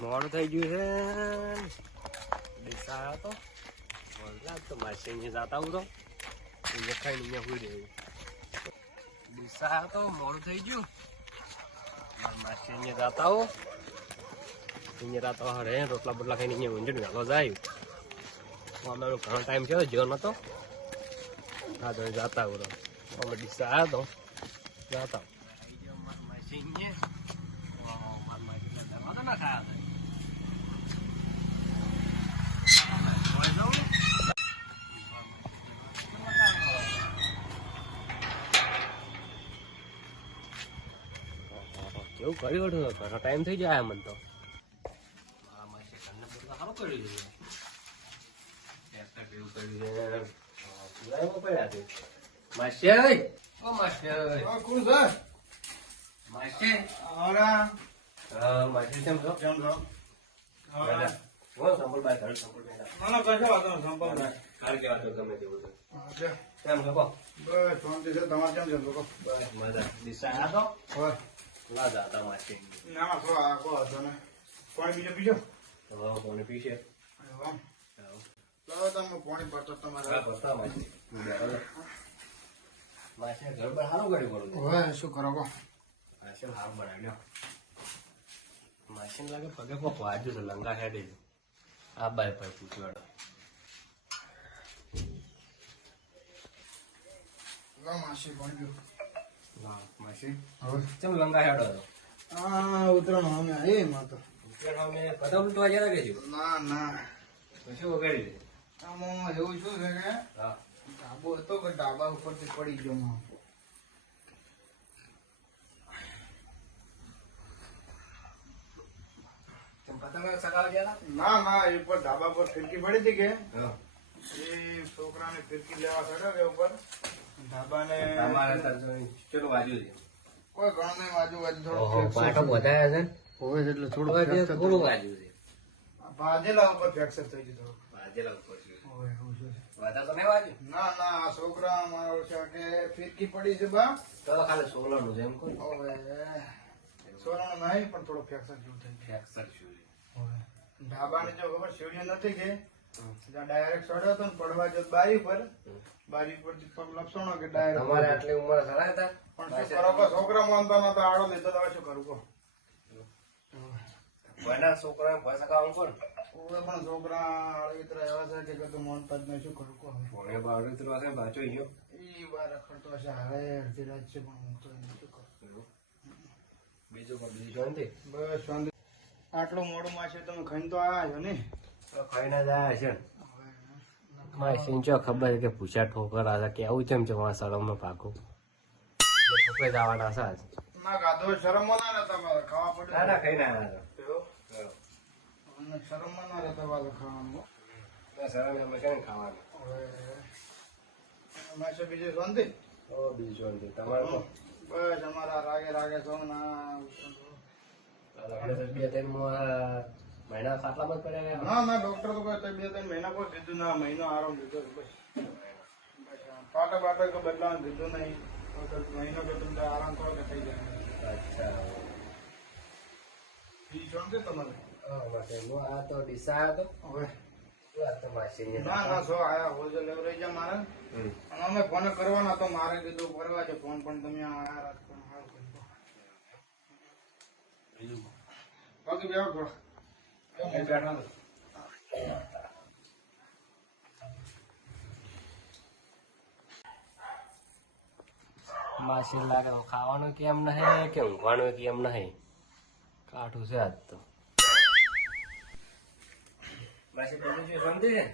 મોડું થઈ ગયું છે. ડીસા હતો તો માસી અહીંયા જતા હું તો ખાઈને અહીંયા સુઈ રહ્યું. ડીસા હતો મોડું થઈ ગયું. માસી અહીંયા જતા હો અહીંયા રાતો હરે રોટલા બોટલા ખાઈને અહીંયા ઊંઝીને વહેલો જાય. અમે ઘણો ટાઈમ થયો જો નતો. હા તો જતા હું અમે ડીસા આવ્યો તો જતા માસી અહીંયા ના ખાયા કેવું કર્યું ઘણો ટાઈમ થઈ જાય મને તો. સારું કર્યું છે માસી ઓ માસી કોણ છે? માસી માસી કેમ છો? કેમ છો? સંપલ બાય ઘર સંપલ મને કશો વાંધો નહીં, સંપર્ક નહીં. ઘર કેવા તો ગમે તેવું છે. છે. કેમ છો કહો? બસ શાંતિ છે. તમારે કેમ છે? લોકો બસ મજા દિશા આ તો હોય ના જાતા માસી ના શું આખો હતો ને પાણી બીજો કોને પીશે તો તમે પાણી ભરતો તમારે માસી ઘર પર સારું કર્યું કરું હોય શું કરો કહો? માસી સારું બનાવ્યો. માસી લાગે પગે કોક વાજ્યું છે લંગા હેડી આ બાય ભાઈ પૂછવાડો માસી પાણી પીવું. માસી હવે ચમ લંગા હેડો હતો ઉતરણ અમે આવી માં તો અમે બધા ઉલટવા ગયા કે ના ના શું વગાડી દે આમાં એવું શું છે કે હા ધાબો હતો કે ધાબા ઉપરથી પડી ગયો માં. પતંગ સગાવા ગયા ના ના એ ઉપર ધાબા પર ફિરકી પડી હતી કે હતા એ છોકરાને ફિરકી લેવા ચડ્યો કે ઉપર ધાબાને તમારે ચલો વાજુ છે કોઈ ઘણું નહીં આજુબાજુ પાટો વધારે છે હોય એટલે થોડું થોડું વાજુ છે ભાજેલા ઉપર ફ્રેક્ચર થઈ ગયું. વાજેલા ઉપર છે હોય એવું છે. વાજા તો નહીં વાજુ ના ના આ છોકરા મારો છે કે ફિરકી પડી છે બા તો ખાલી સોલાનું છે એમ કહો હવે સોનાનું નહીં પણ થોડો ફ્રેક્ચર જેવું થઈ ગયું. ફ્રેક્ચર શું હોય ધાબાની જો ખબર સીડીઓ નથી કે જ્યાં ડાયરેક્ટ ચડ્યો હતો ને પડવા જો બારી પર પગ લપસણો કે ડાયરેક્ટ તમારે આટલી ઉંમર સરાય હતા પણ શું કરો કહો? છોકરા માનતા નતા આડો લીધો તો હવે શું કરું કહો? બના છોકરા પૈસા કામ કોણ ઓવે પણ છોકરા આળવિતરા એવા છે કે કદું માનતા જ નહીં, શું કરું કહો? ભણે બાવડી તો હશે બાચો ગયો ઈ વાર રખડતો હશે હવે અડધી રાત છે પણ હું તો એને શું કરું? બીજું પણ બીજું શાંતિ બસ શાંતિ. આટલું મોડું માં છે તમે ખાઈને તો આવ્યા છો ને? ખાઈને જાય છે માસી ચો ખબર કે પૂછા ઠોકર આ કે આવું કેમ છે મારા શરમમાં પાકું ઠોકરે જવાના છે આજ ના ગાધો શરમમાં ના રહેતા પાછા ખાવા પડે. ના ખાઈને આવ્યા અને શરમમાં ના રહેતા પાછા ખાવાનું. શરમ એમ છે ને ખાવાનું માસે બીજું શાંતિ? ઓ બીજું શાંતિ તમારે તો બસ અમારા રાગે છો ના બે ત્રણ મહિના ખાટલામાં જ પડ્યા ના ના ડોક્ટર તો કહે 2-3 મહિના કોઈ કીધું ના મહિનો આરામ દીધો બસ. પાટા બાટા કોઈ બદલાવાનું કીધું નહીં. મહિનો કે તમને આરામ કરો કે થઈ જાય. અચ્છા ઈ શાંતિ તમારે? આ તો ડીસા હતો હવે માસી ના ના છો આયા હોલસેલ લેવરેજ મારે અને અમે ફોન કરવાના તો મારે કીધું કરવા છે ફોન પણ તમે આયા રાત પણ સારું કર્યું. બાકી બેહો થોડા માસી લાગે ખાવાનું કેમ નહીં કે ઊંઘવાનું કેમ નહીં કાઠું છે આજ તો માસી બધું શું સમજી છે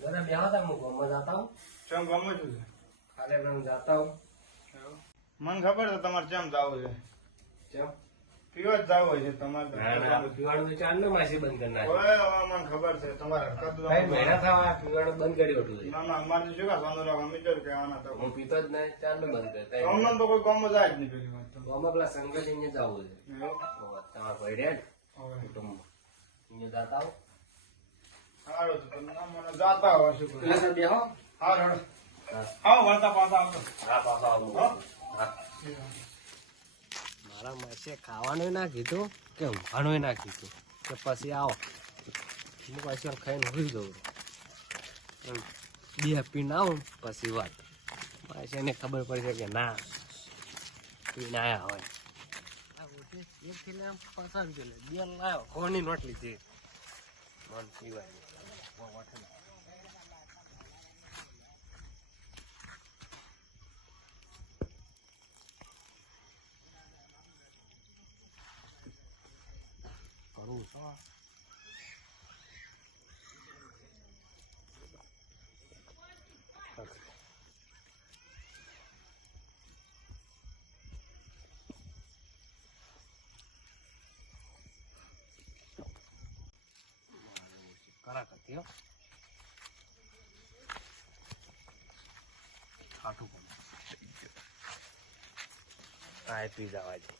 દાદા બે હતા હું ગામમાં જતા હું ચમ ગમે શું છે? ખાલી એમને જતા હું મને ખબર છે તમારે ચમ જવું છે. કેમ પીવા જ જવું હોય છે તમારે. પીવાનું તો ચાલ ને માસી બંધ કરી નાખી હવે મને ખબર છે તમારે હરકત મહિના થવા પીવાનું બંધ કર્યું હતું ના ના અમારે શું કા સાંધો રાખ અમે જ કહેવાના તો હું પીતો જ નહીં ચાલ ને બંધ કરે અમને તો કોઈ ગામમાં જાય જ નહીં પેલી વાત તો. ગામમાં પેલા સંગત અહીંયા જવું છે એવું? તમારા ભાઈ રે હવે કુટુંબ અહીંયા જતા આવો સારું તો તમે ના મને જાતા હોય શું કરું? પેલા બે હો હા રડ આવો વળતા પાછા આવજો. હા પાછા આવું હો? હા મારા માસે ખાવાનું ના કીધું કે ઊંઘવાનું ના કીધું કે પછી આવો હું પાછી ખાઈને હોઈ જવું બે પીને આવું પછી વાત માસે એને ખબર પડશે કે ના પીને આવ્યા હોય એક થેલી આમ પસંદ ગયેલો બે લાવ્યો કોની નોટ લીધી મન પીવાની કરું છો કરા કરતી હો ખાટું પણ આ પી જવા છે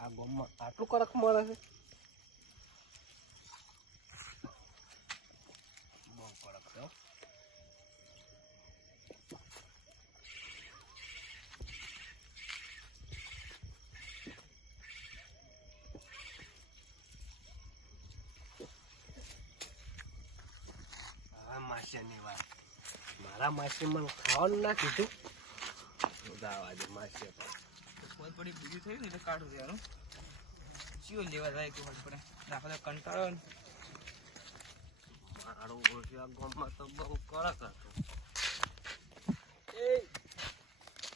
આ ગોમમાં આટલું કડક મળે છે બહુ કડક છે હો. આ માસીની વાત મારા માસી મને ખાવાનું ના કીધું ગાવા દે માસી કોઈ પડી બીજું થયું ને એટલે કાઢું દેવાનું ચિયો લેવા જાય કે હોય પડે નાખો તો કંટાળો ને મારું ઓળખ્યા ગામમાં તો બહુ કડક હતું એ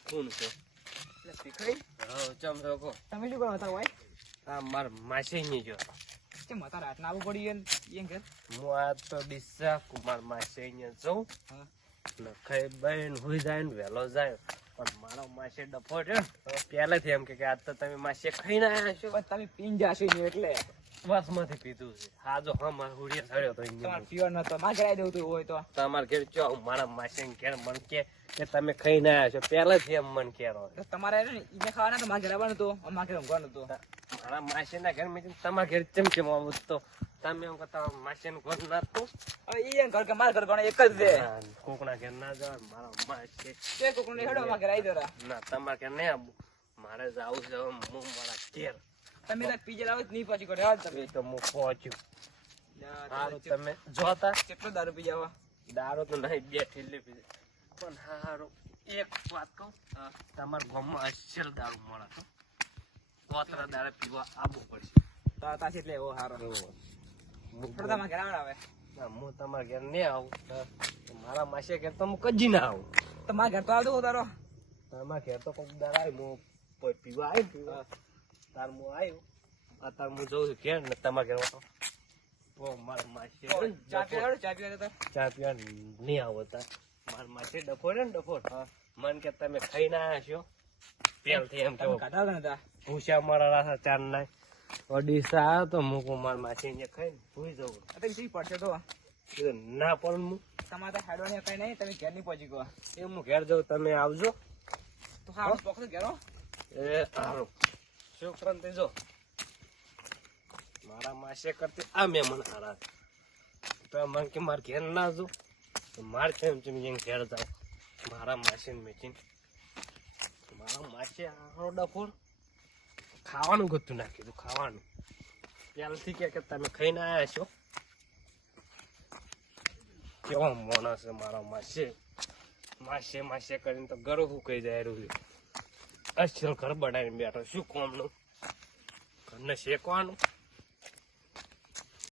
કોણ છે એટલે શીખાઈ હા ચમ શકો તમે શું કરો હતા ભાઈ આ માર માસી ની જો કેમ હતા રાતના આવવું પડ્યું એમ ઘેર હું આ તો ડીસા કુમાર માસી અહીંયા જઉં હા ને ખાઈ બહેન હુઈ જાય ને વહેલો જાય પણ મારો માસી ડફો છે પહેલેથી એમ કે આજ તો તમે માસી ખાઈને આવ્યા છો બસ તમે પીન જાશો ને એટલે બસમાંથી પીધું છે હા જો હા મારા હુડિયા થયો તો તમારે પીવા નતો માં કરાવી દેવું તું હોય તો તમારે ઘેર ચો મારા માસી ઘેર મન કે તમે ખાઈને આવ્યા છો પહેલેથી એમ મન કેરો તો તમારે ને ઈને ખાવાના તો માં ઘેર આવવાનું હતું અમારે ઘેર ઊંઘવાનું હતું મારા માસીના ઘર મેં તમારા ઘેર ચમચમ આવું તો તમે એમ કરતા માસીનું ઘર ના તો હવે ઈ ઘર કે મારા ઘર ગણો એક જ છે કોકના ઘેર ના જાવ મારા માસી તે કોકનું હેડો અમારે ઘેર આવી દોરા ના તમારા ઘેર નહીં આવું મારે જવું છે હું મારા ઘેર તમે તો પીજે લાવો નહીં પછી કરે હાલ તમે એ તો હું પહોંચ્યું સારું યાર તમે જોતા કેટલો દારૂ પી જાવ દારૂ તો નહીં બે ઠેલી પીધે પણ હારું એક વાત કહું તમારા ગામમાં અસલ દારૂ મળે તો કોતરા દારૂ પીવા આવવું પડશે તાશે એટલે એવો હારો હું થોડા તમારે ઘેર આવે હું તમારા ઘેર નહીં આવું તો મારા માસી ઘેર તો હું કજી ના આવું તો મારા ઘેર તો આવતો તારો તમારા ઘેર તો કોઈક દર આવી હું પીવા આવ્યું તાર હું આવ્યું અત્યારે હું જઉં છું ઘેર ને તમારા ઘેર તો મારા માસી ચા પીવા ચા પીવા તો ચા પીવા નહીં આવો તાર મારા માસી ડફોર ને ડફોર મન કે તમે ખાઈને આવ્યા છો પેલથી એમ તમે કેવો કાઢા હતા ભૂસા મારા રાસા ચાર ના ઓડિશા આવ્યો તો મૂકું મારા માસી અહીંયા ખાઈને ભૂઈ જવું અત્યારે શી પડશે તો કીધું ના પણ હું તમારે તો હેડવાની કઈ નહીં તમે ઘેર નહીં પહોંચી ગયો એ હું ઘેર જાઉં તમે આવજો તો હા પકડો ઘેરો એ સારું શુક્રન જો મારા માસે કરતી આ મહેમાન હારા તો મને કે મારે ઘેર ના જો તો મારે કેમ ઘેર જાવ મારા માસી મેચીને મારા માસી આરો ડફોર ખાવાનું ગતું ના કીધું ખાવાનું ત્યારથી કે તમે ખાઈને આવ્યા છો કેવો માણસ છે મારા માસે માસે કરીને તો ગરું શું કહી જાય રહ્યું અસલ ઘર બનાવીને બેઠો શું કોમનું ઘરને શેકવાનું